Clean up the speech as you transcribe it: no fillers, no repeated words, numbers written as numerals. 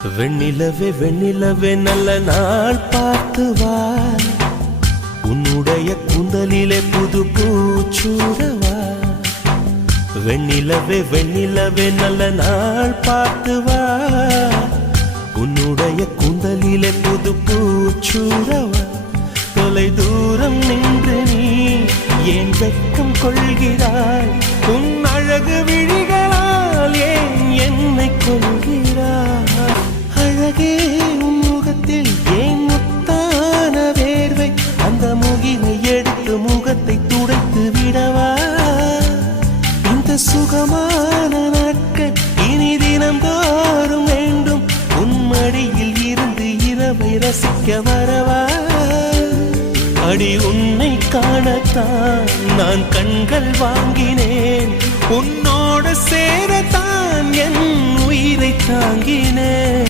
வெண்ணிலவே வெண்ணிலவே நல்ல நாள் பார்த்து வா, உன்னுடைய கூந்தலிலே புது பூச்சூடவா. வெண்ணிலவே வெண்ணிலவே நல்ல நாள் பார்த்து வா, உன்னுடைய கூந்தலிலே புது பூச்சூடவா. தொலை தூரம் நின்று நீ ஏன் வெட்கம் கொள்கிறாய், உன் அழகு விழிகளால் ஏன் என்னை கொள்கிறாய். அழகே உன் முகத்தில் ஏன் முத்தான வேர்வை, அந்த முகினை எடுத்து முகத்தை துடைத்து விடவா. இந்த சுகமான நாட்கள் இனி தினந்தோறும் வேண்டும், உன் மடியில் இருந்து இரவை ரசிக்க வரவா. அடி உன்னை காணத்தான் நான் கண்கள் வாங்கினேன், உன்னோடு சேரத்தான் என் உயிரை தாங்கினேன்.